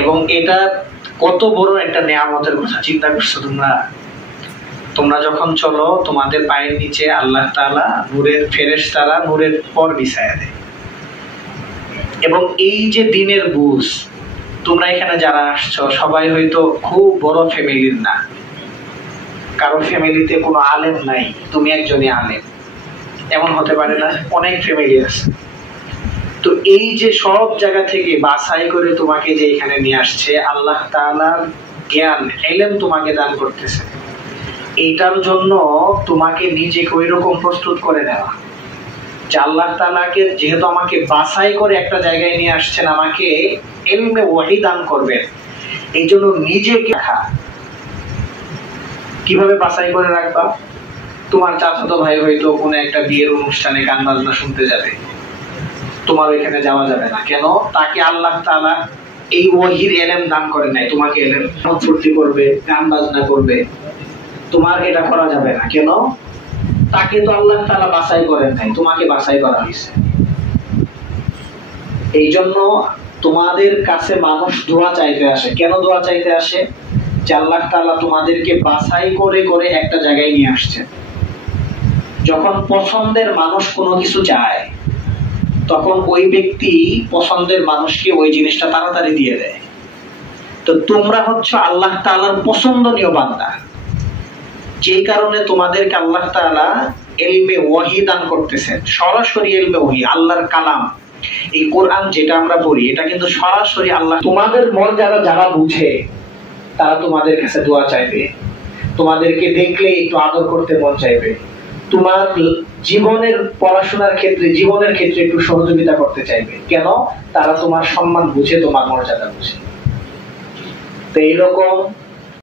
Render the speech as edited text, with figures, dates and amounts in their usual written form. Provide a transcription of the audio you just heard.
এবং এটা কত বড় একটা নেয়ামতের কথা চিন্তা করছো তোমরা। তোমরা যখন চলো তোমাদের পায়ের নিচে আল্লাহ তাআলা নূরের ফেরেশতারা নূরের পর বিছায়া দেয়। এবং এই যে দিনের বুঝ, তোমরা এখানে যারা আসছো সবাই হয়তো খুব বড় ফ্যামিলির না, কারো ফ্যামিলিতে কোনো আলেম নাই, তুমি একজনই আলেম, এমন হতে পারে না, অনেক ফ্যামিলি আছে। তো এই যে সব জায়গা থেকে বাছাই করে তোমাকে যে এখানে নিয়ে আসছে, আল্লাহ তাআলার জ্ঞান ইলম তোমাকে দান করতেছে, এইটার জন্য তোমাকে নিজেকে ওই রকম প্রস্তুত করে নেওয়া যে আল্লাহ তাআলাকে যেহেতু আমাকে বাছাই করে একটা জায়গায় নিয়ে আসছেন, আমাকে ইলমে ওয়াহী দান করবেন, এই জন্য নিজেকে রাখা। কিভাবে বাছাই করে রাখবা? তোমার চাচাতো ভাই হয়তো কোনো একটা বিয়ের অনুষ্ঠানে গান বাজনা শুনতে যাবে, তোমার ওইখানে যাওয়া যাবে না। কেন? তাকে আল্লাহ তাআলা এই ওয়াহীর ইলম দান করে নাই, তোমাকে ইলম ফুর্তি করবে, গান বাজনা করবে, তোমার এটা করা যাবে না। কেন? তাকে তো আল্লাহ তাআলা বাছাই করেন নাই, তোমাকে বাছাই করা হয়েছে। এই জন্য তোমাদের কাছে মানুষ দোয়া চাইতে আসে। কেন দোয়া চাইতে আসে? যে আল্লাহ তাআলা তোমাদেরকে বাছাই করে করে একটা জায়গায় নিয়ে আসছে। যখন পছন্দের মানুষ কোনো কিছু চায়, তখন ওই ব্যক্তি পছন্দের মানুষকে ওই জিনিসটা তাড়াতাড়ি দিয়ে দেয়। তো তোমরা হচ্ছে আল্লাহ তাআলার পছন্দনীয় বান্দা, যেই কারণে তোমাদেরকে আল্লাহ তাআলা ইলমে ওয়াহী দান করতেছেন। সরাসরি ইলমে ওয়াহী, আল্লাহর কালাম। এই কোরআন যেটা আমরা পড়ি, এটা কিন্তু সরাসরি আল্লাহ। তোমাদের মর্যাদা যারা বুঝে তারা তোমাদের কাছে দোয়া চাইবে, তোমাদেরকে দেখলে একটু আদর করতে মন চাইবে, তোমার জীবনের পড়াশোনার ক্ষেত্রে, জীবনের ক্ষেত্রে একটু সহযোগিতা করতে চাইবে। কেন? তারা তোমার সম্মান বুঝে, তোমার মর্যাদা বুঝে। তো এইরকম